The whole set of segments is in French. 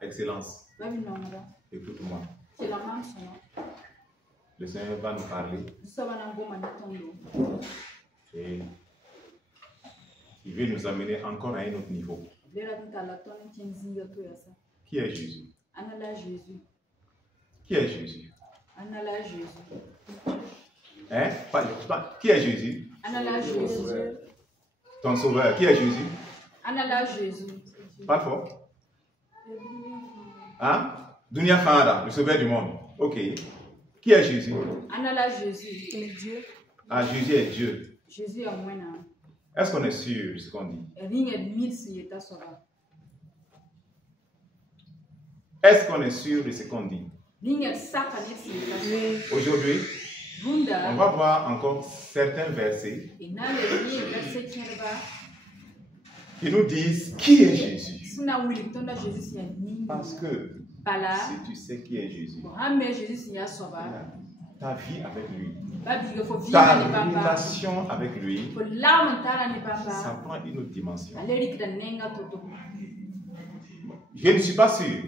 Excellence, écoute-moi. Le Seigneur va nous parler. Et il veut nous amener encore à un autre niveau. Qui est Jésus? Qui est Jésus? Hein? Qui est Jésus? Ton sauveur, qui est Jésus? Pas fort. Hein? Dunia Fanda, le sauveur du monde. Ok. Qui est Jésus? Ah, Jésus est Dieu. Est-ce qu'on est sûr de ce qu'on dit? Est-ce qu'on est sûr de ce qu'on dit? Aujourd'hui, on va voir encore certains versets qui nous disent qui est Jésus. Parce que si tu sais qui est Jésus, ta vie avec lui, ta relation avec lui, ça prend une autre dimension. Je ne suis pas sûr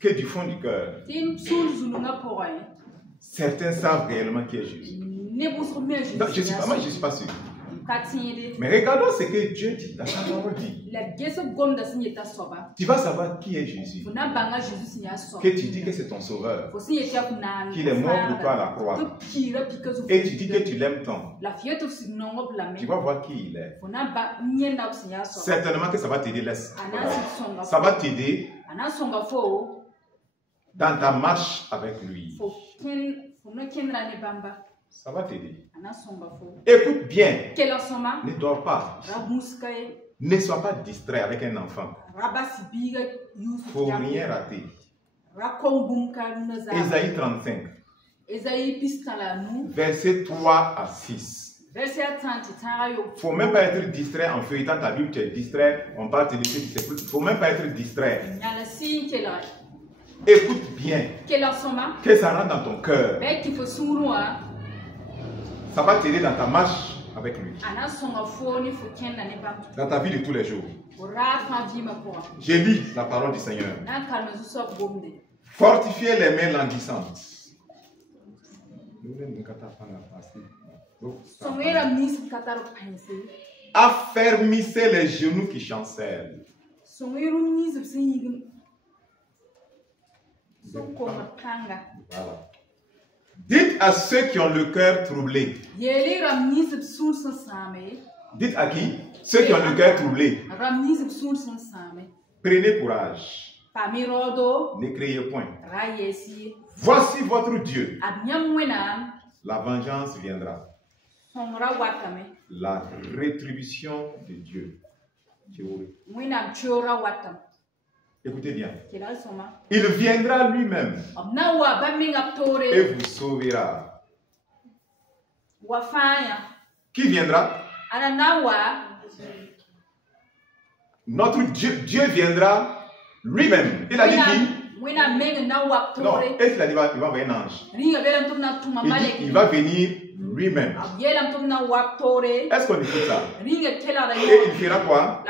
que du fond du cœur, certains savent réellement qui est Jésus. Donc, je ne suis pas sûr. Mais regardons ce que Dieu dit dans sa parole dit. Tu vas savoir qui est Jésus. Que tu dis que c'est ton sauveur. Qu'il est mort pour toi à la croix. Et tu dis que tu l'aimes tant. Tu vas voir qui il est. Certainement que ça va t'aider. Ça va t'aider dans ta marche avec lui. Ça va t'aider. Écoute bien. Ne dors pas. Ne sois pas distrait avec un enfant. Il ne faut rien rater. Ésaïe 35. Versets 3 à 6. Il ne faut même pas être distrait en feuilletant ta Bible. Tu es distrait. On parle de ce qui s'est plus. Il ne faut même pas être distrait. Écoute bien. Que ça rentre dans ton cœur. Ça va t'aider dans ta marche avec lui. Dans ta vie de tous les jours. Je lis la parole du Seigneur. Fortifiez les mains languissantes. Affermissez les genoux qui chancellent. Voilà. Dites à ceux qui ont le cœur troublé. Dites à qui? Ceux qui ont le cœur troublé. Prenez courage. Ne criez point. Voici votre Dieu. La vengeance viendra. La rétribution de Dieu. Écoutez bien. Il viendra lui-même et vous sauvera. Qui viendra? Notre Dieu, Dieu viendra lui-même. Il a dit qui? Non, est-ce qu'il a dit qu'il va envoyer un ange? Il dit qu'il va venir lui-même. Est-ce qu'on écoute ça? Et il fera quoi?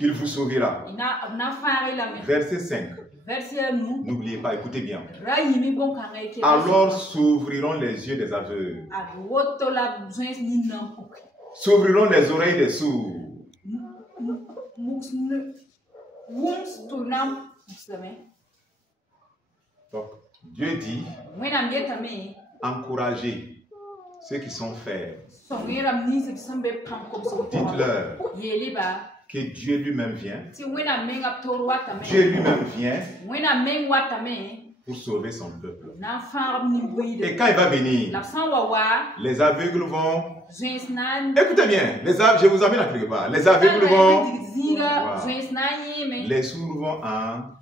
Il vous sauvera. Verset 5. N'oubliez pas, écoutez bien. Alors s'ouvriront les yeux des aveugles. S'ouvriront les oreilles des sourds. Donc, Dieu dit, encouragez ceux qui sont faibles. Dites-leur que Dieu lui-même vient. Dieu lui-même vient pour sauver son peuple. Et quand il va venir, les aveugles vont... Écoutez bien, je vous amène à quelque part. Les aveugles vont... Les sourds vont entendre.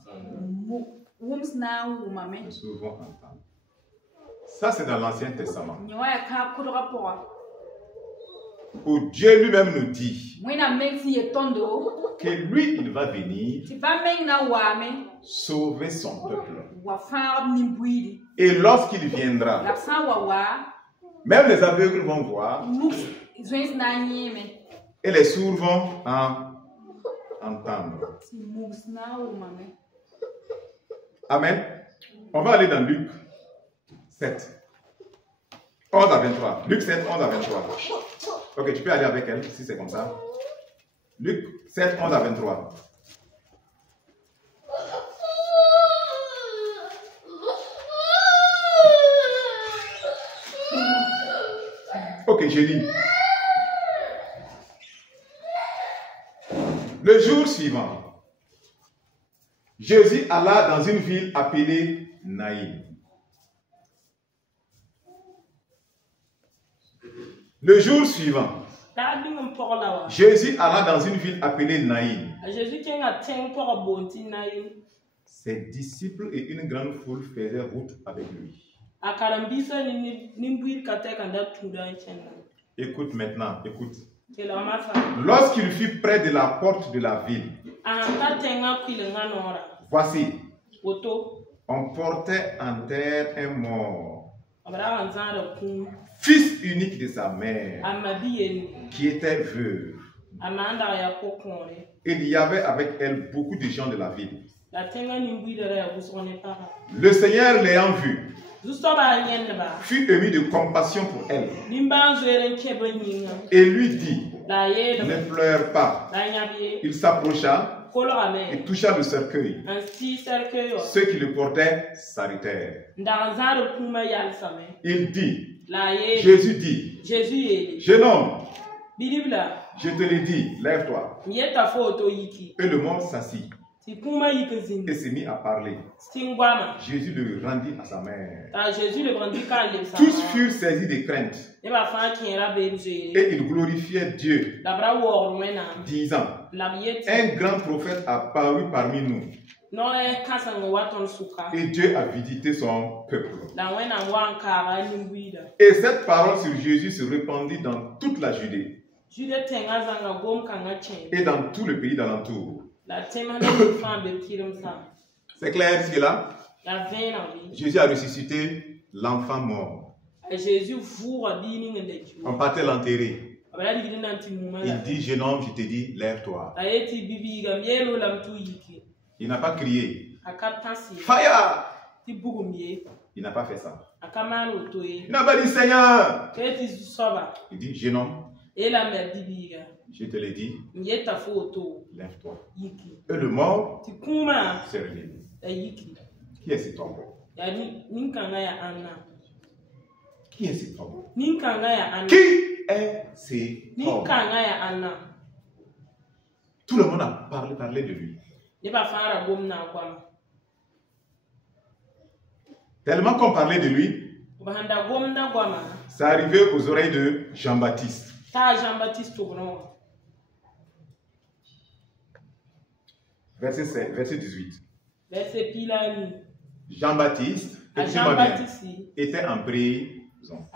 Ça, c'est dans l'Ancien Testament. Où Dieu lui-même nous dit que lui, il va venir sauver son peuple. Et lorsqu'il viendra, même les aveugles vont voir et les sourds vont entendre. Amen. On va aller dans Luc 7, 11 à 23. Luc 7, 11 à 23. Ok, tu peux aller avec elle si c'est comme ça. Luc 7, 11 à 23. Ok, j'ai lu. Le jour suivant, Jésus alla dans une ville appelée Naïm. Le jour suivant, Jésus alla dans une ville appelée Naïm. Ses disciples et une grande foule faisaient route avec lui. Écoute maintenant, écoute. Lorsqu'il fut près de la porte de la ville, voici, on portait en terre un mort, fils unique de sa mère, qui était veuve. Il y avait avec elle beaucoup de gens de la ville. Le Seigneur l'ayant vue, fut ému de compassion pour elle et lui dit, ne pleure pas. Il s'approcha et toucha le cercueil. Ceux qui le portaient s'arrêtèrent. Il dit, Jésus dit, jeune homme, je te le dis, lève-toi. Et le mort s'assit et s'est mis à parler. Jésus le rendit à sa mère. Tous furent saisis de crainte et ils glorifiaient Dieu, disant, un grand prophète a paru parmi nous et Dieu a visité son peuple. Et cette parole sur Jésus se répandit dans toute la Judée et dans tout le pays d'alentour. C'est clair ce là? Jésus a ressuscité l'enfant mort. On partait l'enterrer. Il dit, jeune homme, je te dis, lève-toi. Il n'a pas crié, Fire! Il n'a pas fait ça. Il n'a pas dit, Seigneur. Il dit, jeune homme, je te l'ai dit, lève-toi. Et le mort s'est réveillé. Qui est cet homme? Qui est cet homme? Qui est cet homme? Tout le monde a parlé de lui. Tellement qu'on parlait de lui, ça arrivait aux oreilles de Jean-Baptiste. Verset 18. Jean-Baptiste, était en prison.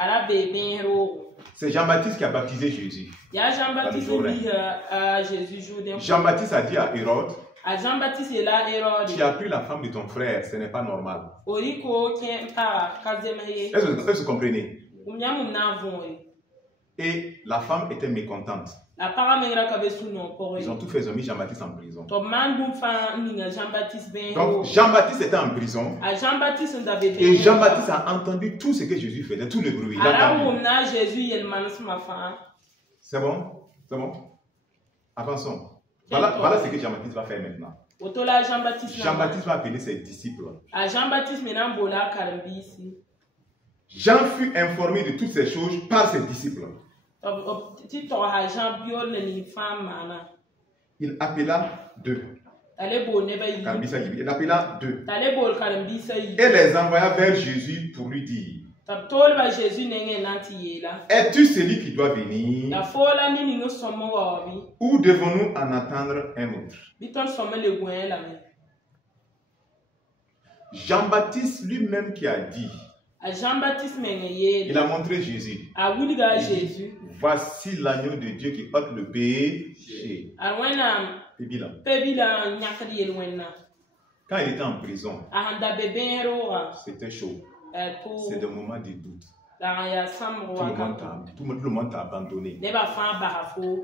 C'est Jean-Baptiste qui a baptisé Jésus. Jean-Baptiste a dit à Hérode, tu as pris la femme de ton frère, ce n'est pas normal. Est-ce que vous comprenez? Et la femme était mécontente. Ils ont tout fait, ils ont mis Jean-Baptiste en prison. Donc Jean-Baptiste était en prison. Et Jean-Baptiste a entendu tout ce que Jésus faisait, tout le bruit. C'est bon? C'est bon? Avançons. Voilà ce que Jean-Baptiste va faire maintenant. Jean-Baptiste va appeler ses disciples. Jean fut informé de toutes ces choses par ses disciples. Il appela deux. Il appela deux. Et les envoya vers Jésus pour lui dire, es-tu celui qui doit venir? Ou devons-nous en attendre un autre? Jean-Baptiste lui-même qui a dit, il a montré Jésus. Voici l'agneau de Dieu qui ôte le péché. Quand il était en prison, c'était chaud. C'est des moments de doute. Tout le monde t'a abandonné.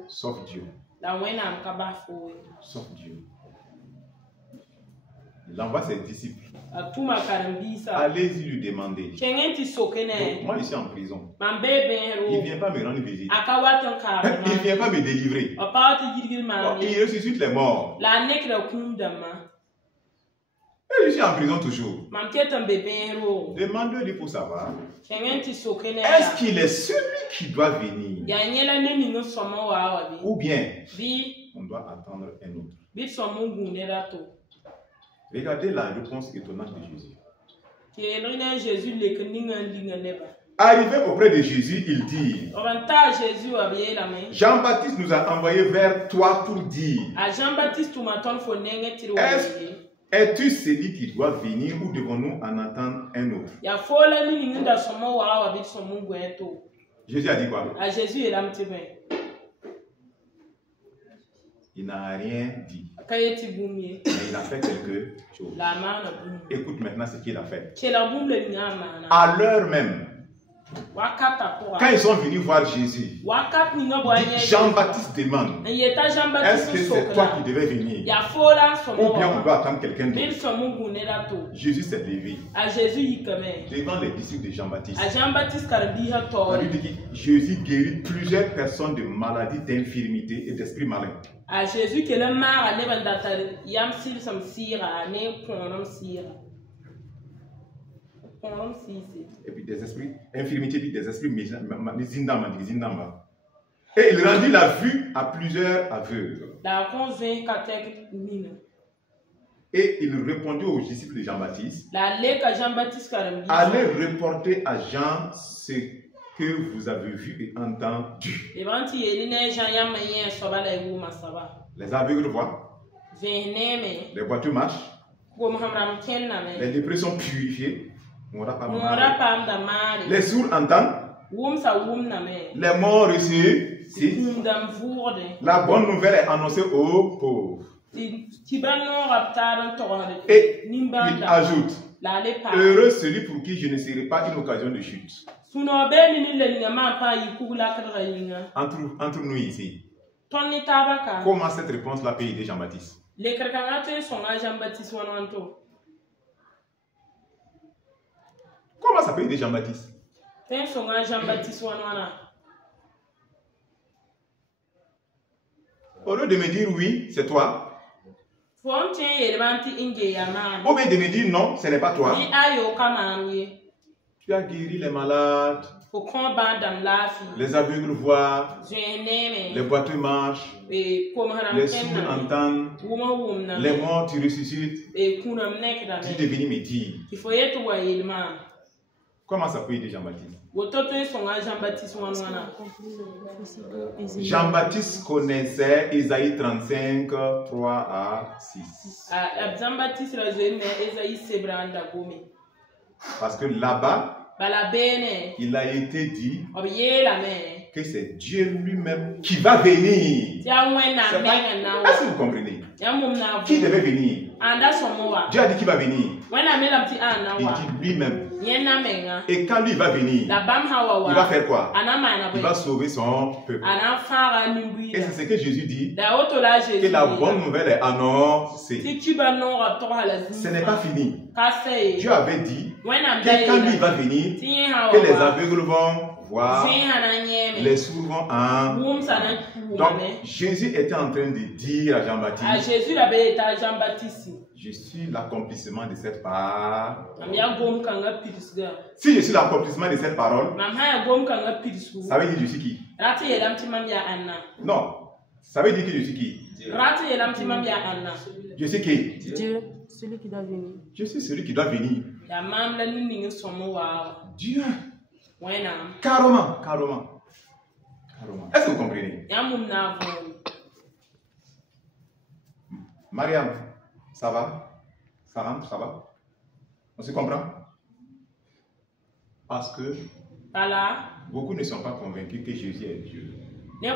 Sauf Dieu. Sauf Dieu. Il envoie ses disciples. Allez-y lui demander. Donc, moi, je suis en prison. Il ne vient pas me rendre visite. Il ne vient pas me délivrer. Il ressuscite les morts. Et je suis en prison toujours. Demande-lui pour savoir. Est-ce qu'il est celui qui doit venir? Ou bien, on doit attendre un autre. Regardez la réponse étonnante de Jésus. Arrivé auprès de Jésus, il dit, Jean-Baptiste nous a envoyés vers toi pour dire, es-tu celui qui doit venir ou devons-nous en attendre un autre? Jésus a dit quoi? Il n'a rien dit. Mais il a fait quelque chose. Écoute maintenant ce qu'il a fait. À l'heure même, quand ils sont venus voir Jésus, Jean-Baptiste demande, est-ce que c'est toi qui devais venir? Ou bien on doit attendre quelqu'un d'autre? Jésus s'est levé devant les disciples de Jean-Baptiste. On lui dit que Jésus guérit plusieurs personnes de maladies, d'infirmités et d'esprits malins. Et puis des esprits, infirmités, puis des esprits, et il rendit la vue à plusieurs aveugles. Et il répondit aux disciples de Jean-Baptiste, allez reporter à Jean ce que vous avez vu et entendu. Les aveugles voient, les boiteux marchent, les lépreux sont purifiés, les sourds entendent, les morts ressuscitent. La bonne nouvelle est annoncée aux pauvres. Et il ajoute, heureux celui pour qui je ne serai pas une occasion de chute. Entre nous ici, comment cette réponse-là peut aider Jean-Baptiste? Comment ça peut aider Jean-Baptiste? Au lieu de me dire oui, c'est toi. Ou bien de me dire non, ce n'est pas toi. Tu as guéri les malades. Les aveugles voient. Les boiteux marchent. Les sourds entendent. Les morts tu ressuscites. Tu es venu me dire. Comment ça peut aider Jean-Baptiste? Jean-Baptiste connaissait Ésaïe 35, 3 à 6. Parce que là-bas, il a été dit que c'est Dieu lui-même qui va venir. Est-ce que vous comprenez? Qui devait venir? Dieu a dit qu'il va venir. Il dit lui-même. Et quand lui va venir, il va faire quoi? Il va sauver son peuple. Et c'est ce que Jésus dit, que la bonne nouvelle est annoncée. Ce n'est pas fini. Dieu avait dit que quand lui va venir, que les aveugles vont voir, les sourds vont entendre. Donc Jésus était en train de dire à Jean-Baptiste, je suis l'accomplissement de cette parole. Si je suis l'accomplissement de cette parole, ça veut dire que je suis qui? Non. Ça veut dire que je suis qui? Je suis qui? Dieu, celui qui doit venir. Je suis celui qui doit venir. Dieu. Carrément. Est-ce que vous comprenez? Mariam, ça va? Ça rentre, ça va? On se comprend? Parce que beaucoup ne sont pas convaincus que Jésus est Dieu. Ils ne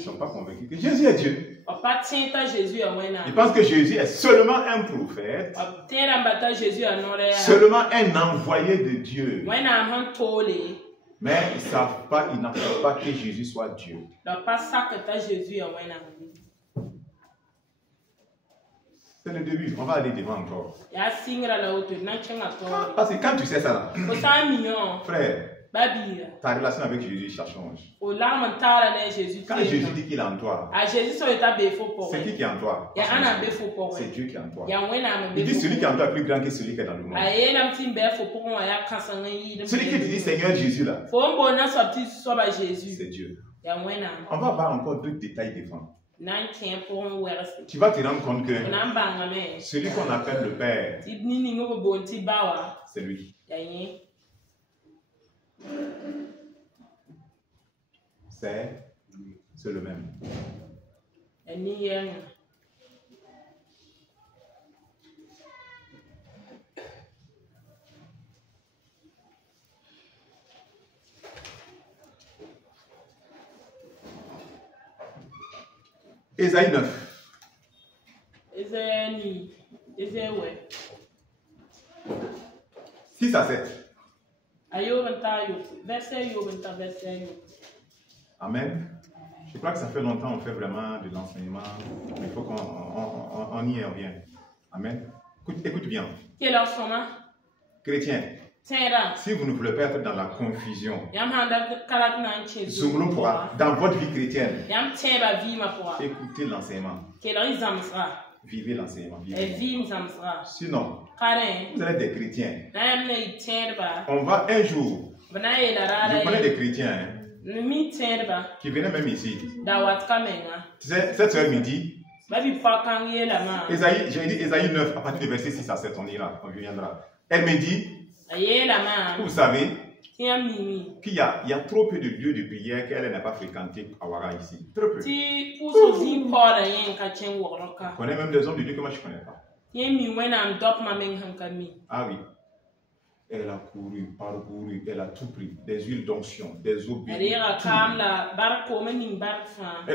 sont pas convaincus que Jésus est Dieu. Ils pensent que Jésus est seulement un prophète, seulement un envoyé de Dieu. Mais ils ne savent pas, ils n'acceptent pas que Jésus soit Dieu. C'est le début, on va aller devant encore. Parce que quand tu sais ça là, frère, ta relation avec Jésus, ça change. Quand Jésus dit qu'il est en toi, c'est qui est en toi? C'est Dieu qui est en toi. Il dit celui qui est en toi est plus grand que celui qui est dans le monde. Celui qui dit Seigneur Jésus là, c'est Dieu. On va voir encore d'autres détails devant. Tu vas te rendre compte que celui qu'on appelle le Père, c'est lui. C'est le même. Ésaïe 9. Ésaïe 6 à 7. Amen. Je crois que ça fait longtemps qu'on fait vraiment de l'enseignement. Il faut qu'on y revient. Amen. Écoute bien. Chrétien, si vous ne voulez pas être dans la confusion, dans votre vie chrétienne, écoutez l'enseignement. Vivez l'enseignement. Sinon, vous êtes des chrétiens. On va un jour, je connais des chrétiens qui venaient même ici. Tu sais, cette soeur me dit, j'ai dit Ésaïe 9, à partir du verset 6 à 7, on reviendra. Elle me dit, vous savez, qu'il y a trop peu de lieux de prière qu'elle n'a pas fréquenté à Ouaga ici. Trop peu. On connaît même des hommes de Dieu que moi je ne connais pas. Ah oui. Elle a couru, parcouru, elle a tout pris. Des huiles d'onction, des eaux bénies. Et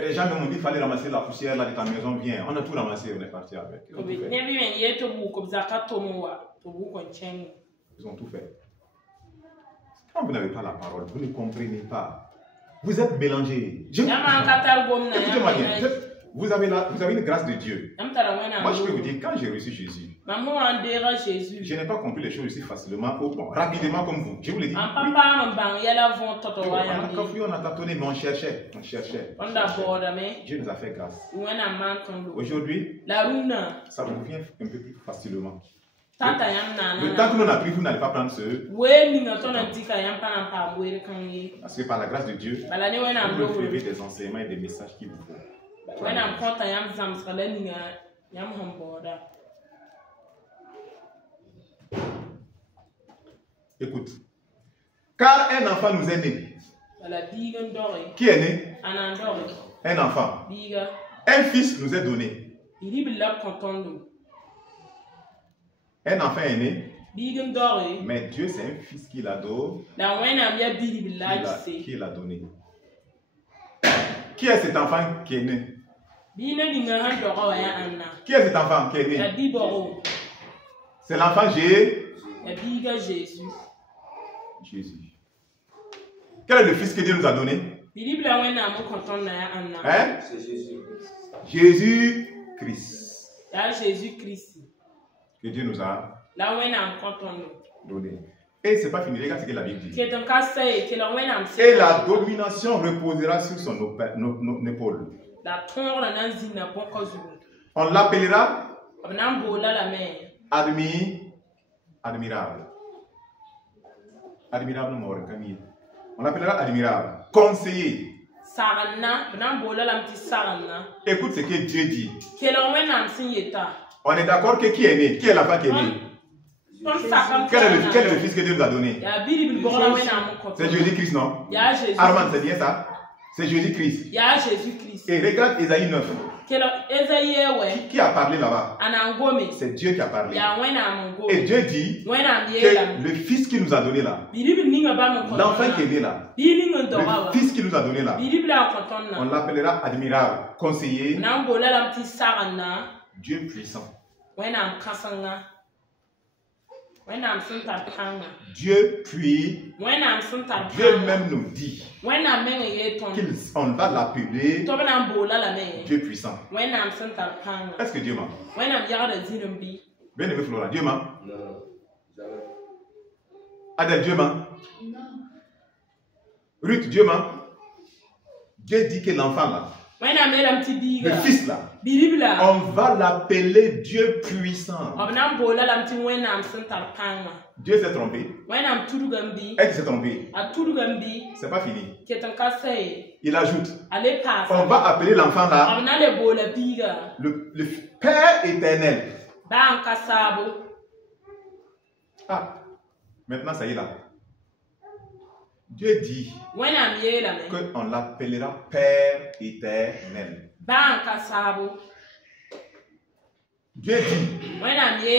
les gens m'ont dit qu'il fallait ramasser la poussière là de ta maison. Viens, on a tout ramassé, on est parti avec. Ils ont tout fait. Quand vous n'avez pas la parole, vous ne comprenez pas. Vous êtes mélangés. Écoutez-moi bien. Vous avez une grâce de Dieu. Moi, je peux vous dire, quand j'ai reçu Jésus, je n'ai pas compris les choses aussi facilement, rapidement comme vous. Je vous l'ai dit. Oui. On a tâtonné, mais on cherchait. Dieu nous a fait grâce. Aujourd'hui, ça vous vient un peu plus facilement. Le temps que l'on a pris, vous n'allez pas prendre ce. Parce que par la grâce de Dieu, vous recevez des enseignements et des messages qui vous font. Écoute. Car un enfant nous est né. Qui est né? Un enfant. Un fils nous est donné. Un enfant est né. Mais Dieu, c'est un fils qu'il a donné. Qui l'a donné. Qui est cet enfant qui est né? Qui est cet enfant qui est né? C'est l'enfant Jésus. Quel est le fils que Dieu nous a donné? Hein? Jésus-Christ. Que Dieu nous a donné. Et c'est pas fini, regarde ce que la Bible dit. Et la domination reposera sur son épaule. On l'appellera admirable. Admirable, on l'appellera admirable. Conseiller. Écoute ce que Dieu dit. On est d'accord que qui est né? Qui est l'enfant qui est né? Quel est le fils que Dieu nous a donné? C'est Jésus-Christ, non? Armand, c'est bien ça? C'est Jésus-Christ. Et regarde Ésaïe 9. Qui a parlé là-bas? C'est Dieu qui a parlé. Et Dieu dit que le fils qu'il nous a donné là, l'enfant qui est né là, le fils qu'il nous a donné là, on l'appellera admirable, conseiller, Dieu puissant. Dieu puis, Dieu même nous dit qu'on va l'appeler Dieu puissant. Est-ce que Dieu ment? Bien aimé Flora, Dieu ment? Non. Adèle, Dieu ment? Non. Ruth, Dieu ment? Dieu dit que l'enfant là, le fils là, on va l'appeler Dieu puissant. Dieu s'est trompé. Elle s'est trompée. C'est pas fini. Il ajoute, on va appeler l'enfant là le Père éternel. Ah, maintenant ça y est là. Dieu dit qu'on l'appellera Père éternel. Dieu dit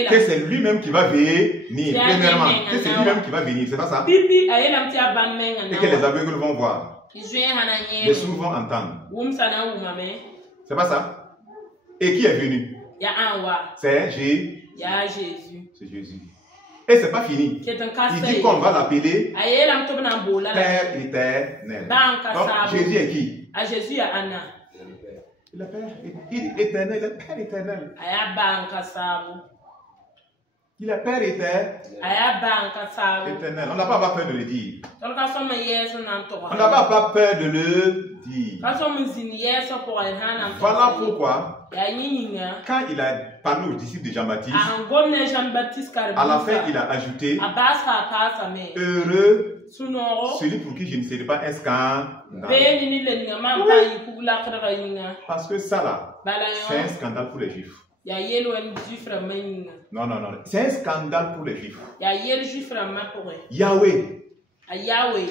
que c'est lui-même qui va venir, premièrement, que c'est lui-même qui va venir, c'est pas ça? Et que les aveugles vont voir, les sourds vont entendre. C'est pas ça? Et qui est venu? C'est Jésus. C'est Jésus. Et c'est pas fini. Il dit qu'on va l'appeler Père éternel. Donc Jésus est qui? Le Père éternel, le Père éternel. Il est Père éternel. On n'a pas peur de le dire. On n'a pas peur de le dire. Voilà pourquoi, quand il a parlé aux disciples de Jean-Baptiste, à la fin il a ajouté: heureux celui pour qui je ne serai pas un scandale. Parce que ça là, c'est un scandale pour les Juifs. Non, non, non. C'est un scandale pour les Juifs. Yahweh,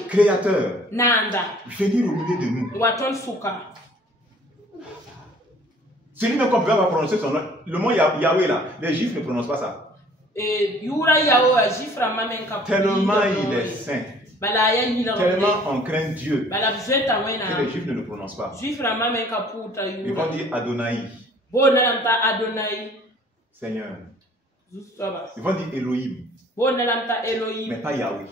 créateur, venir au milieu de nous. Celui-même qu'on ne peut pas prononcer son nom. Le mot Yahweh là, les Juifs ne prononcent pas ça. Tellement il est saint. Tellement on craint Dieu que les Juifs ne le prononcent pas. Ils vont dire Adonai. Seigneur. Ils vont dire Elohim. Mais pas Yahweh.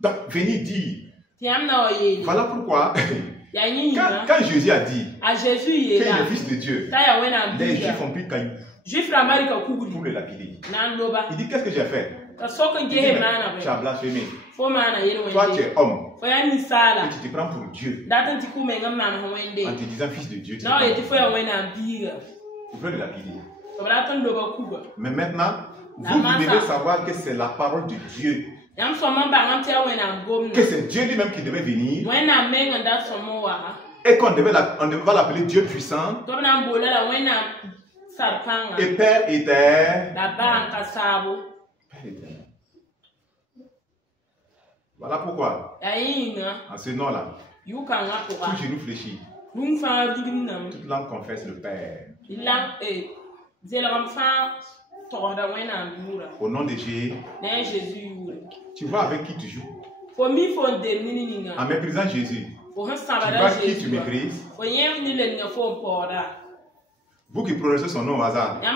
Donc, venez dire. Voilà pourquoi, quand Jésus a dit qu'il est le Fils de Dieu, les Juifs ont pris caillou pour le lapider. Il dit: qu'est-ce que j'ai fait? Tu as blasphémé. Toi, tu es homme. Et tu te prends pour Dieu. En te disant Fils de Dieu. Il veut le lapider. Mais maintenant, vous devez savoir que c'est la parole de Dieu. Que c'est Dieu lui-même qui devait venir. Et qu'on va l'appeler Dieu puissant. Et Père éternel. Voilà pourquoi, en ce nom-là, tout genou fléchit, toute langue confesse le Père. Au nom de Jésus, tu vois avec qui tu joues. En méprisant Jésus, tu vois qui tu méprises. Vous qui prononcez son nom au hasard, eh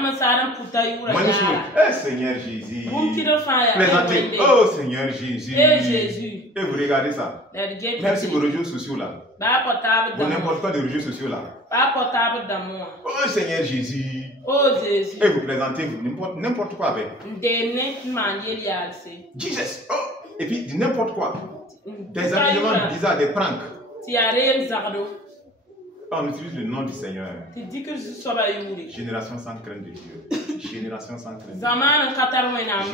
Seigneur Jésus, présentez, oh Seigneur Jésus, et vous regardez ça, même si vos réseaux sociaux là, ou n'importe quoi de réseaux sociaux là, oh Seigneur Jésus, et vous présentez n'importe quoi avec Jesus, oh, et puis n'importe quoi, des amusements bizarres, des pranks. On utilise le nom du Seigneur. Génération sans crainte de Dieu. Génération sans crainte de Dieu. Génération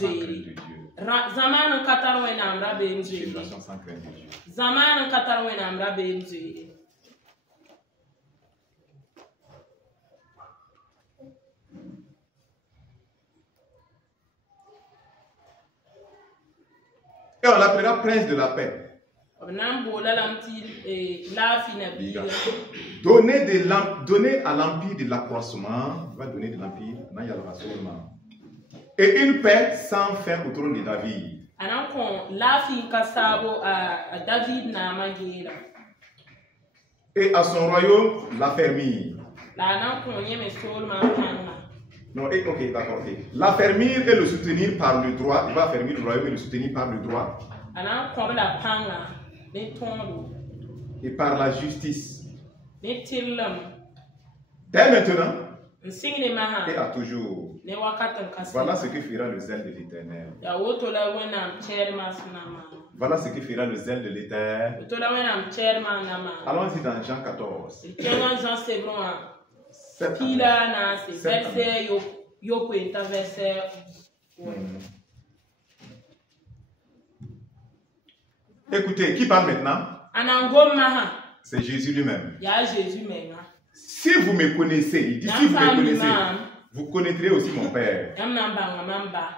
sans crainte de Dieu. Génération sans crainte de Dieu. Et on l'appellera prince de la paix. Donner à l'empire de l'accroissement, va donner de l'empire, et une paix sans fin au trône de David. Et à son royaume l'affermir. Non, ok, d'accord. Okay. L'affermir et le soutenir par le droit. Il va affermir le royaume et le soutenir par le droit. Et par la justice. Dès maintenant. Et à toujours. Voilà ce que fera le zèle de l'Éternel. Voilà ce que fera le zèle de l'Éternel. Allons-y dans Jean 14. Écoutez, qui parle maintenant? C'est Jésus lui-même. Si vous me connaissez, il dit si vous me connaissez, vous connaîtrez aussi mon Père.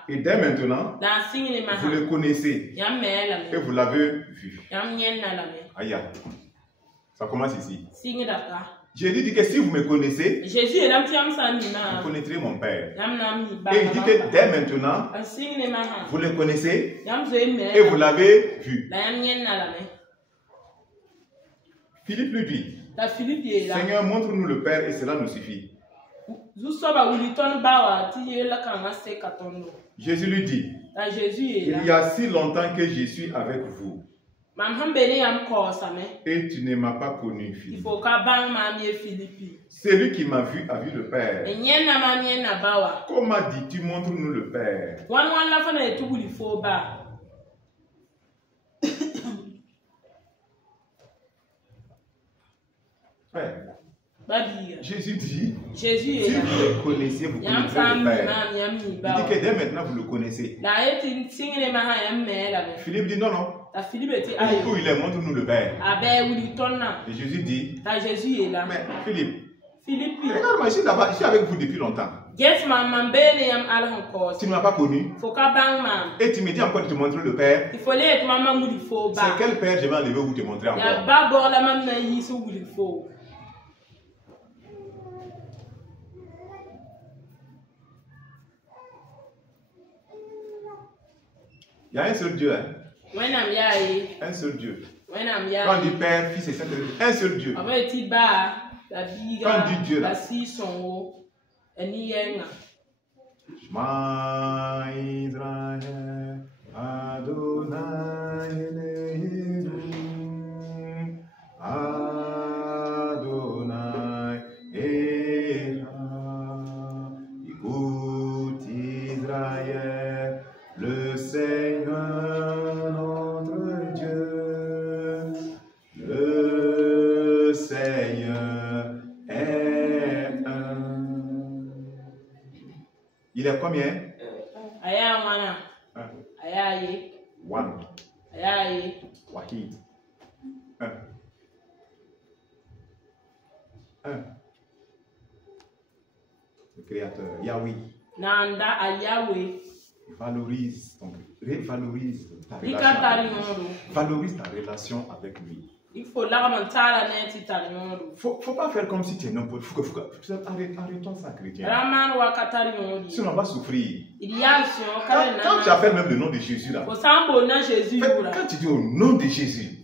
Et dès maintenant, vous le connaissez et vous l'avez vu. Aïe, ça commence ici. Jésus dit que si vous me connaissez, vous connaîtrez mon Père. Et il dit que dès maintenant, vous le connaissez et vous l'avez vu. Philippe lui dit, Seigneur, montre-nous le Père et cela nous suffit. Jésus lui dit, il y a si longtemps que je suis avec vous. Et tu ne m'as pas connu, Philippe. Celui qui m'a vu a vu le Père. Comment dis-tu, montre-nous le Père? Jésus dit, si vous le connaissez, vous connaissez le Père. Il dit que dès maintenant vous le connaissez. Philippe dit non, non. Où il est, montre-nous le Père. Et Jésus dit, mais Philippe, regarde-moi, je suis avec vous depuis longtemps. Tu ne m'as pas connu. Et tu me dis encore de te montrer le Père. C'est quel Père je vais enlever ou te montrer encore? Il y a un seul Dieu. Hein? Un seul Dieu. Quand on dit Père, Fils et Saint-Esprit, un seul Dieu. Quand on dit Dieu là. Shema Israël, Adonai Elohim, Adonai Echad. Écoute Israël, le Seigneur notre Dieu, le Seigneur est un. Il est combien? One. Wahid. Un. Le Créateur, Yahweh. Valorise ta relation avec lui. Faut pas faire comme si tu es non pour. Arrêtons ça, chrétien. Sinon on va souffrir. Quand tu appelles même le nom de Jésus là. Quand tu dis au nom de Jésus.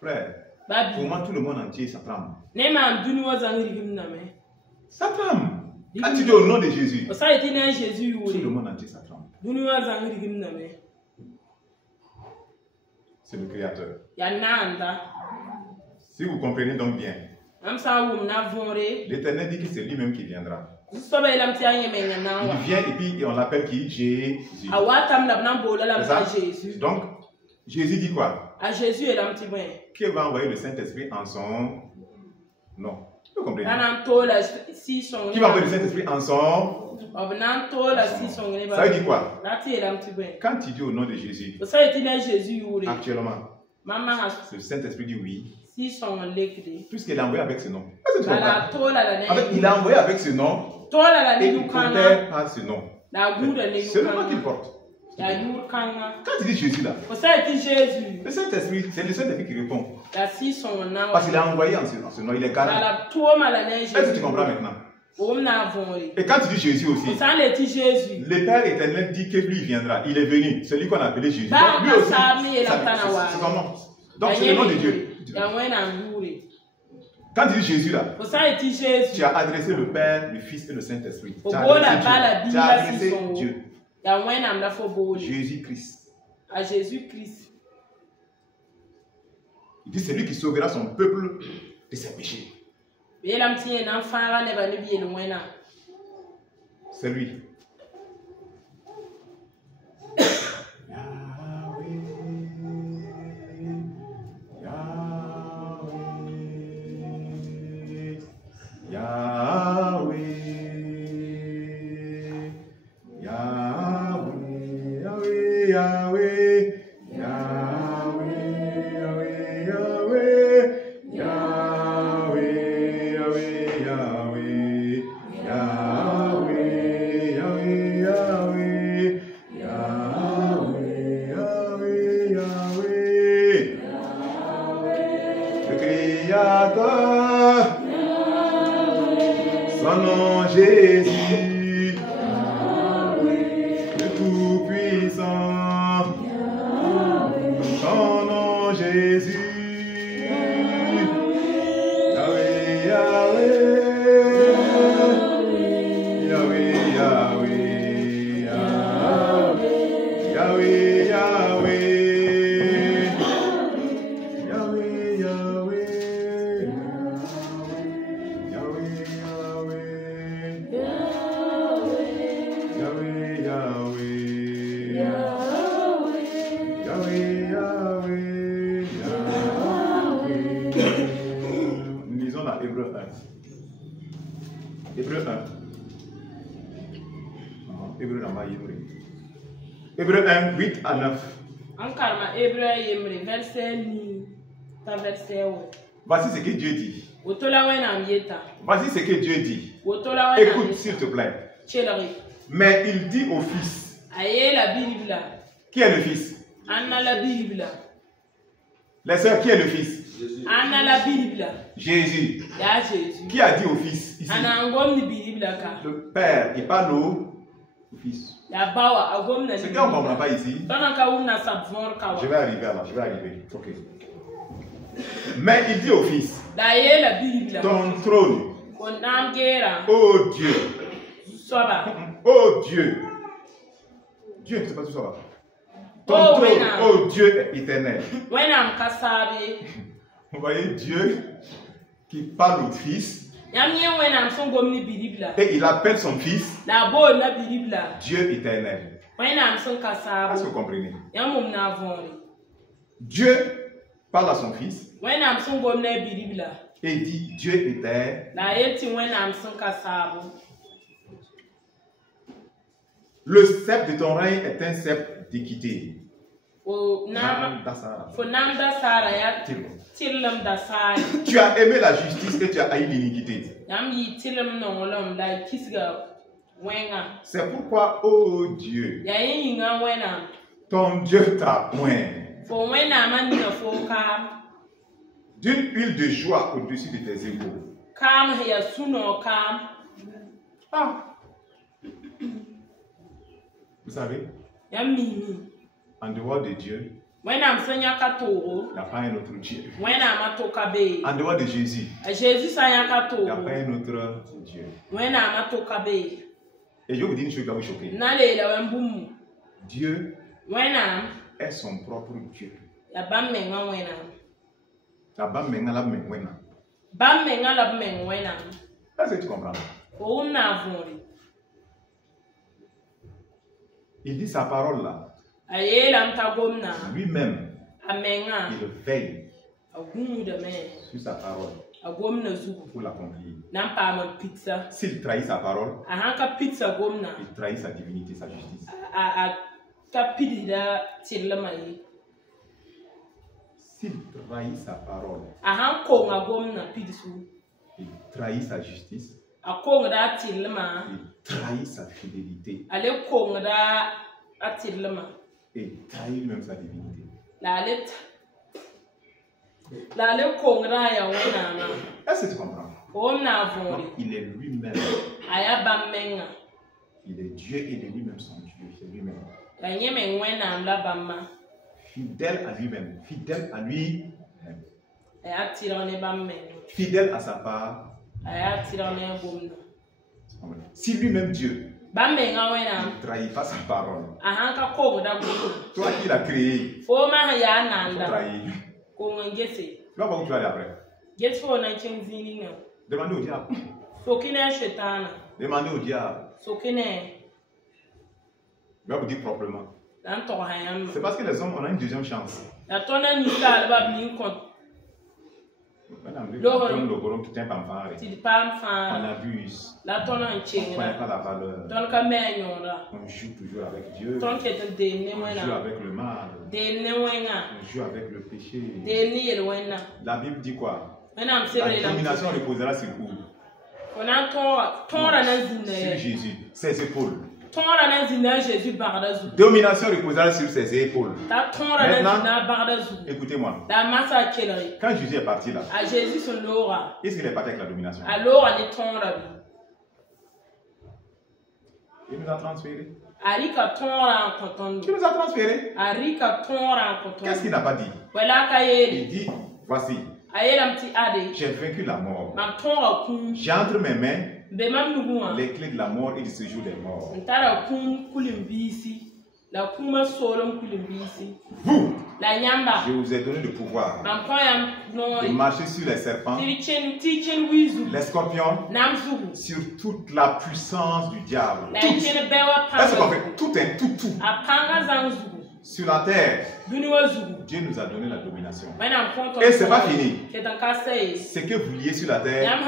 Frère, pour moi tout le monde entier ça tremble. Ça tremble. Quand tu dis au nom de Jésus. Tout le monde entier ça tremble. C'est le Créateur. Si vous comprenez donc bien, l'Éternel dit que c'est lui-même qui viendra. Il vient et puis on l'appelle qui? Jésus. Donc, Jésus dit quoi? Qui va envoyer le Saint-Esprit en son nom? Vous comprenez? Qui va envoyer le Saint-Esprit en son nom? Ça veut dire quoi? Quand tu dis au nom de Jésus, actuellement, le Saint-Esprit dit oui, puisqu'il a envoyé avec ce nom. Il a envoyé avec ce nom et il ne protège pas ce nom. C'est le nom qu'il porte. Quand tu dis Jésus là, le Saint-Esprit, c'est le Saint-Esprit qui répond. Parce qu'il a envoyé en ce nom, il est garant. Est-ce que tu comprends maintenant? Et quand tu dis Jésus aussi, le Père éternel dit que lui viendra. Il est venu, celui qu'on appelait Jésus. Donc lui aussi, c'est son nom. Donc c'est le nom de Dieu. Quand tu dis Jésus là, tu as adressé le Père, le Fils et le Saint-Esprit. Tu as adressé Dieu. Jésus-Christ. Il dit c'est lui qui sauvera son peuple de ses péchés. C'est lui. Hébreux 1, 8 à 9. Voici ce que Dieu dit. Voici ce que Dieu dit. Écoute s'il te plaît. Mais il dit au Fils. Qui est le Fils? Les sœurs, qui est le Fils? Jésus. Qui a dit au Fils ici? Le Père, il parle au Fils. Ce qu'on ne comprend pas ici, je vais arriver là, je vais arriver. Okay. Mais il dit au Fils, ton trône, oh Dieu, oh Dieu, Dieu, c'est pas tout ça là. Ton trône, oh Dieu est éternel. Vous voyez Dieu qui parle au Fils. Et il appelle son Fils Dieu éternel. Est-ce que vous comprenez? Dieu parle à son Fils et dit Dieu éternel. Le sceptre de ton règne est un sceptre d'équité. Tu as aimé la justice et tu as haï l'iniquité. C'est pourquoi, oh Dieu, ton Dieu t'a oint d'une huile de joie au-dessus de tes épaules. Vous savez, en dehors de Dieu, il n'y a pas un autre Dieu. En dehors de Jésus, il n'y a pas un autre Dieu. Et je vous dis une chose qui va vous choquer. Dieu est son propre Dieu. Est-ce que tu comprends? Il dit sa parole là. Lui-même, il veille sur sa parole pour l'accomplir. S'il trahit sa parole, il trahit sa divinité, sa justice. S'il trahit sa parole, il trahit sa justice, il trahit sa fidélité. Et il trahit même sa divinité. Est-ce que tu comprends? Donc, il est lui-même. Il est Dieu et il est lui-même son Dieu. C'est lui-même. Fidèle à lui-même. Fidèle à lui-même. Fidèle à sa part. Si lui-même Dieu ne trahit pas sa parole, toi qui l'as créé, tu trahis. Tu vas voir où tu vas aller après. Demandez au diable. Demandez au diable. Il va vous dire proprement. C'est parce que les hommes, on a une deuxième chance. On abuse. On ne connaît pas la valeur. On joue toujours avec Dieu. On joue avec le mal. On joue avec le péché. La Bible dit quoi? La domination reposera sur où? Sur Jésus, ses épaules. Domination reposera sur ses épaules. Maintenant, écoutez-moi. Quand Jésus est parti là, est-ce qu'il est parti avec la domination? Il nous a transféré. Qui nous a transféré? Qu'est-ce qu'il n'a pas dit? Il dit, voici, j'ai vaincu la mort. J'ai entre mes mains les clés de la mort et du séjour des morts. Vous, je vous ai donné le pouvoir de marcher sur les serpents, les scorpions, sur toute la puissance du diable. Tout. Sur la terre, Dieu nous a donné la domination. Et ce n'est pas fini. Ce que vous liez sur la terre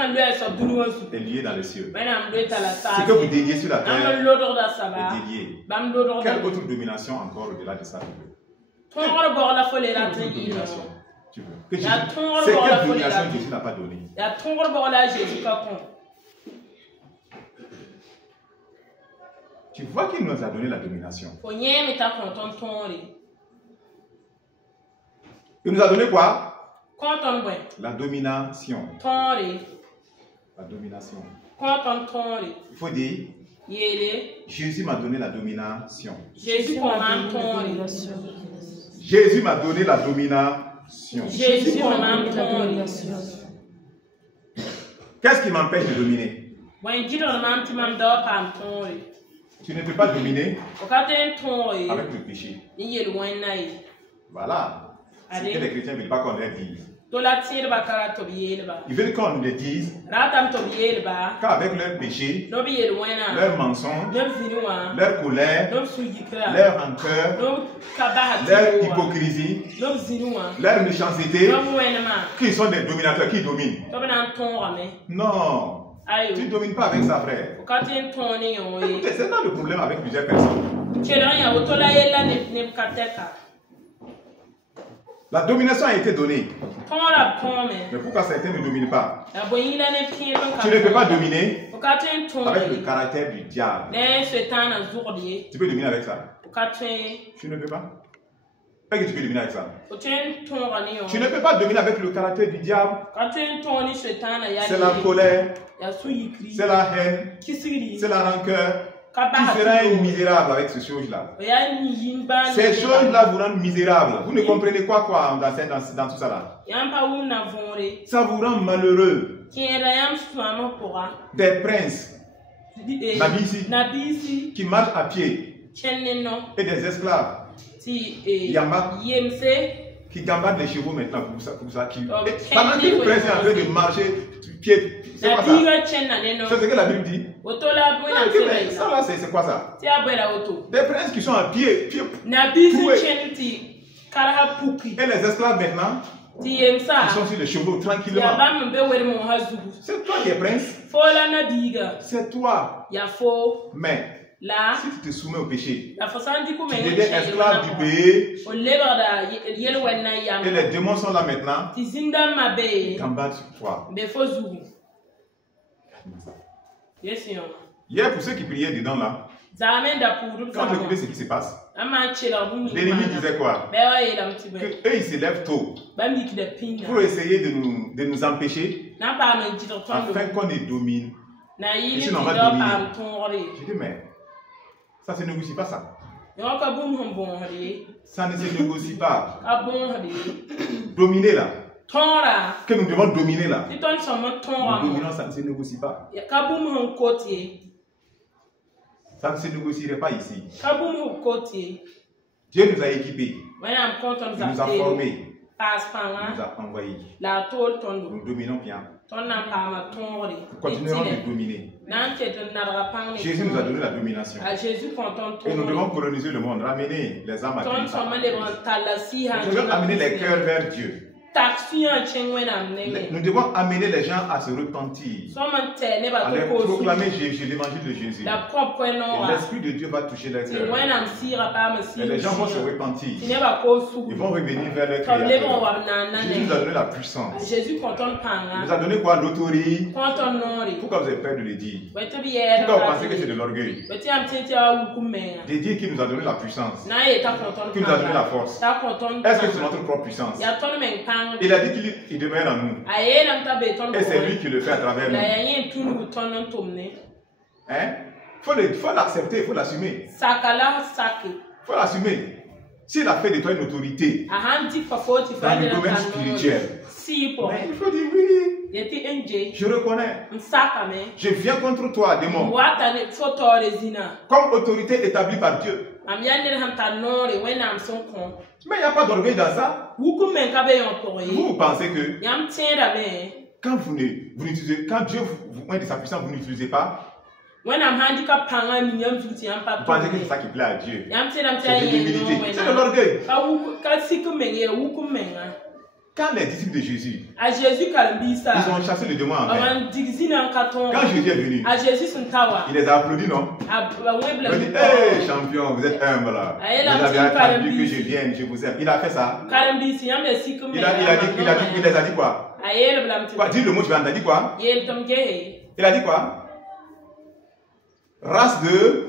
est lié dans les cieux. Ce que vous déliez sur la terre est délié. Quelle autre domination encore au-delà de ça? Quelle domination tu veux? C'est quelle domination Jésus n'a pas donnée? Tu vois qu'il nous a donné la domination. Il nous a donné quoi? La domination. La domination. Il faut dire, Jésus m'a donné la domination. Jésus m'a donné la domination. Jésus m'a donné la domination. Qu'est-ce qui m'empêche de dominer? Tu ne peux pas dominer avec le péché. Voilà. C'est que les chrétiens ne veulent pas qu'on leur dise. Ils veulent qu'on le dise qu'avec leur péché, leur mensonge, leur colère, leur rancœur, leur hypocrisie, leur méchanceté, qu'ils sont des dominateurs qui dominent. Non. Tu ne domines pas avec ça, frère. Écoutez, c'est pas le problème avec plusieurs personnes. La domination a été donnée. Mais pourquoi certains ne dominent pas? Tu ne peux pas dominer avec le caractère du diable. Tu peux dominer avec ça? Tu ne peux pas? Est-ce que tu peux dominer avec ça? Tu ne peux pas dominer avec le caractère du diable. C'est la colère, c'est la haine, c'est la rancœur. Tu seras misérable avec ces choses-là. Ces choses-là vous rendent misérable. Vous ne comprenez quoi dans tout ça là? Ça vous rend malheureux. Des princes, Nabisi, qui marchent à pied, et des esclaves, Yamba, qui gambadent les chevaux maintenant pour ça. Pendant que le prince est en train de marcher pied. C'est quoi ça? C'est ce que la Bible dit. Ça là, c'est quoi ça? Des princes qui sont à pied. Et les esclaves maintenant, qui sont sur les chevaux tranquillement. C'est toi qui es prince. C'est toi. Mais si tu te soumets au péché, tu deviens esclave du pays. Et les démons sont là maintenant. Ils combattent sur toi. Hier, pour ceux qui priaient dedans là, quand vous écoutez ce qui se passe, l'ennemi disait quoi? Eux ils se lèvent tôt pour essayer de nous empêcher afin qu'on les domine. Et sinon on va dominer. Je dis mais ça se négocie pas ça. Ça ne se négocie pas. Dominer là. que nous devons dominer là. Nous dominons, ça ne se négocie pas. Ça ne se négocierait pas ici. Dieu nous a équipés. Il nous a formés. Il nous a envoyés. Nous dominons bien. Nous continuerons de dominer. Jésus nous a donné la domination. Et nous devons coloniser le monde, ramener les âmes à Christ. Nous devons amener les cœurs vers Dieu. Nous devons amener les gens à se repentir, à leur proclamer l'évangile de Jésus. Et l'Esprit de Dieu va toucher leur cœur. Et les gens vont se repentir. Ils vont revenir vers leur Créateur. Jésus nous a donné la puissance. Il nous a donné quoi? L'autorité. Pourquoi vous avez peur de le dire? Pourquoi vous pensez que c'est de l'orgueil? De dire qu'il nous a donné la puissance, qu'il nous a donné la force. Est-ce que c'est notre propre puissance? Il a dit qu'il demeure en nous. Et c'est lui qui le fait à travers nous. Hein? Faut l'accepter, il faut l'assumer. Il faut l'assumer. S'il a fait de toi une autorité dans le domaine spirituel, mais il faut dire oui. Je reconnais. Je viens contre toi, démon. Comme autorité établie par Dieu. Mais il n'y a pas d'orgueil dans ça. Vous pensez que quand Dieu vous met de sa puissance, vous n'utilisez pas. Vous pensez que c'est ça qui plaît à Dieu. C'est de l'humilité. C'est de l'orgueil. Quand les disciples de Jésus, ils ont chassé le démon en mer. Quand Jésus est venu, il les a applaudis, non? Il a dit, hey champion, vous êtes humble là. Vous avez attendu que je vienne, je vous aime. Il a fait ça. Il les a dit quoi? Dis le mot, tu vas entendre. Quoi? Il a dit quoi? Race de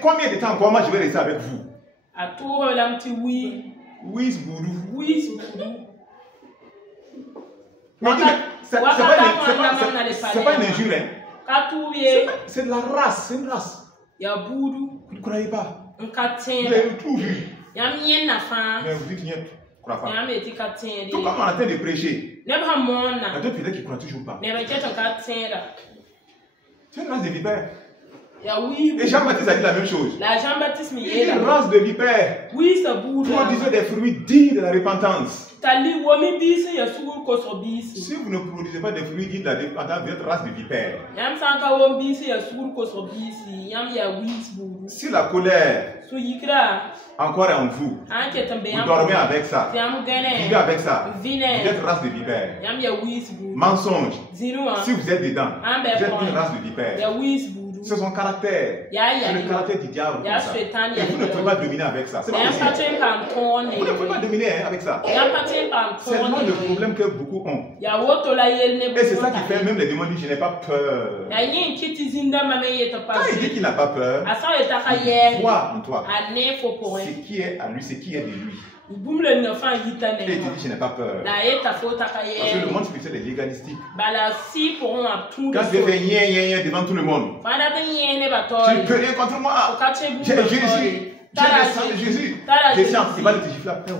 combien de temps encore moi je vais rester avec vous? Oui, Boudou. C'est pas une injure, hein? C'est de la race, c'est une race. Vous ne croyez pas? Vous avez tout vu. Mais vous dites rien. Crois pas. Tout comme on est en train de prêcher. Il y a d'autres peut-être qui ne croient toujours pas. C'est une race de vipères. Et Jean-Baptiste a dit la même chose. Il dit une race de vipères. Produisez des fruits dignes de la repentance. Si vous ne produisez pas des fruits dignes de la repentance, vous êtes race de vipères. Si la colère encore est en vous, vous dormez avec ça, vivez avec ça, vous êtes race de vipères. Mensonge, si vous êtes dedans, vous êtes une race de vipères. C'est son caractère. C'est le caractère du diable. Et vous ne pouvez pas dominer avec ça. C'est pas possible. Vous ne pouvez pas dominer avec ça. C'est vraiment le problème que beaucoup ont. Et c'est ça qui fait même les démons disent je n'ai pas peur. Quand il dit qu'il n'a pas peur, il voit en toi ce qui est à lui, ce qui est de lui. Et il te dit je n'ai pas peur. Parce que le monde spirituel est légalistique. Quand tu fais rien devant tout le monde, tu ne peux rien contre moi. J'ai Jésus. J'ai le sang de Jésus. Jésus il va te gifler après.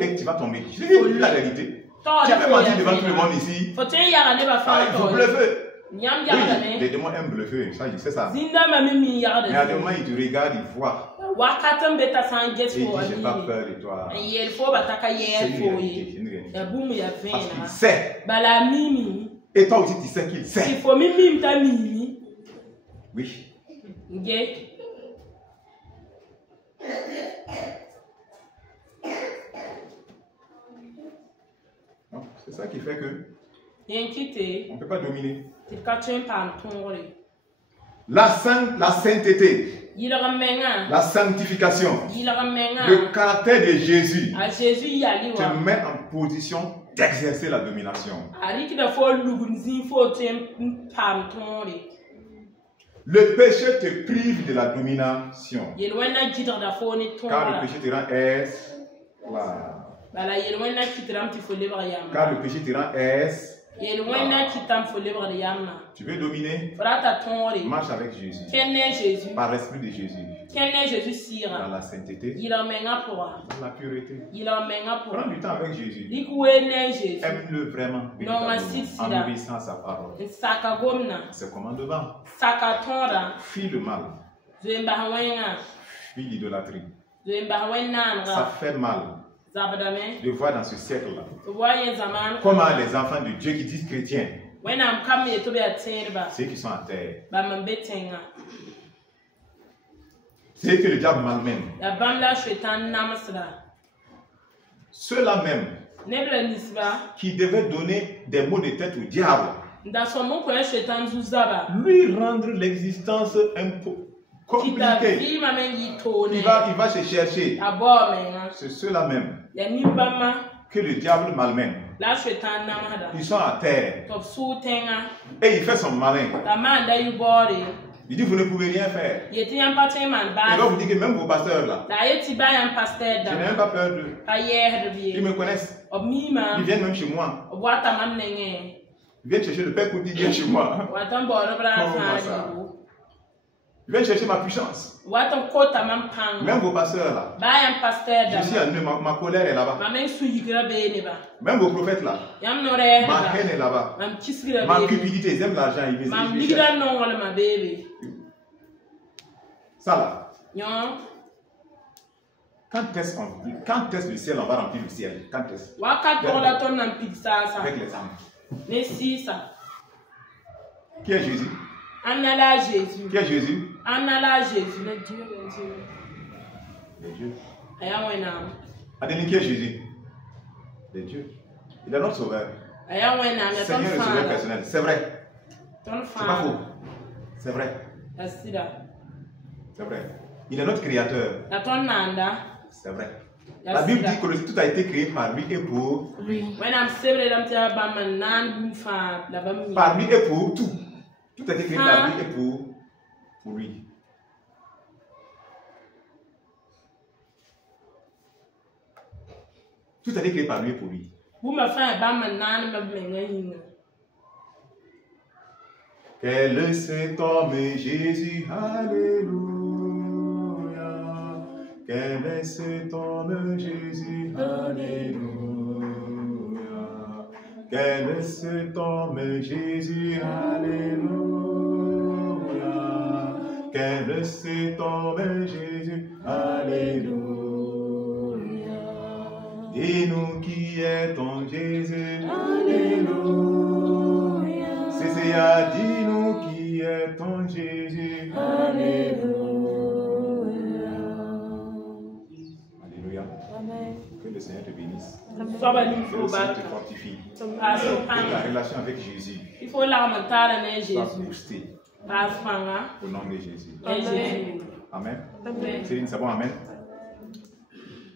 Et tu vas tomber. Je dis la réalité. Tu peux mentir devant tout le monde ici. Vous bluffez. Oui, les démons aiment bluffer, ça je sais ça. Mais à un moment il te regarde, il voit. Et il dit j'ai pas peur de toi. C'est une réalité. Parce qu'il sait. Et toi aussi tu sais qu'il sait. Oui. C'est ça qui fait que on ne peut pas dominer. La sainteté, la sanctification, le caractère de Jésus te met en position d'exercer la domination. Le péché te prive de la domination. Car le péché te rend esclave. Car le péché te rend esclave. Tu veux dominer? Marche avec Jésus. Par l'esprit de Jésus. Dans la sainteté. Dans la pureté. Prends du temps avec Jésus. Aime-le vraiment. En obéissant à sa parole. Ses commandements. Fuis le mal. Fuis l'idolâtrie. Ça fait mal de voir dans ce siècle-là comment les enfants de Dieu qui disent chrétiens, ceux qui sont à terre, c'est que le diable malmène. Ceux-là même qui devaient donner des mots de tête au diable, lui rendre l'existence un peu compliquée. Il va se chercher. C'est ceux-là même que le diable malmène. Ils sont à terre. Et il fait son malin. Il dit, vous ne pouvez rien faire. Et là, vous dites que même vos pasteurs là, je n'ai même pas peur d'eux. Ils me connaissent. Ils viennent même chez moi. Ils viennent chercher le Père quotidien chez moi. Ils viennent chercher ma puissance. Même vos pasteurs là. Je suis en eux, ma colère est là-bas. Même vos prophètes là. Ma haine est là-bas. Ma cupidité, ils aiment l'argent. Ils ça là. Quand est-ce le ciel, on va remplir le ciel? Quand est-ce? Avec les âmes. Qui est Jésus? Qui est Jésus? Le Dieu. Le Dieu. Adeline, qui est Jésus? Le Dieu. Il est notre sauveur. Seigneur et sauveur personnel. C'est vrai. C'est pas faux. C'est vrai. C'est vrai. Il est notre créateur. C'est vrai. La Bible dit que tout a été créé par lui et pour lui. Par lui et pour tout. Tout a été créé par lui et pour lui. Tout a été créé par lui et pour lui. Quel est cet homme Jésus, alléluia. Quel est cet homme Jésus, alléluia. Quel est cet homme Jésus, alléluia. Quel est cet homme Jésus, alléluia. Dis-nous qui est ton Jésus, alléluia. C'est dis-nous qui est ton Jésus, alléluia. Alléluia. Amen. Que le Seigneur te bénisse. Que le Seigneur te fortifie. Que la relation avec Jésus soit boostée. Au nom de Jésus. Amen. Céline, c'est bon, amen.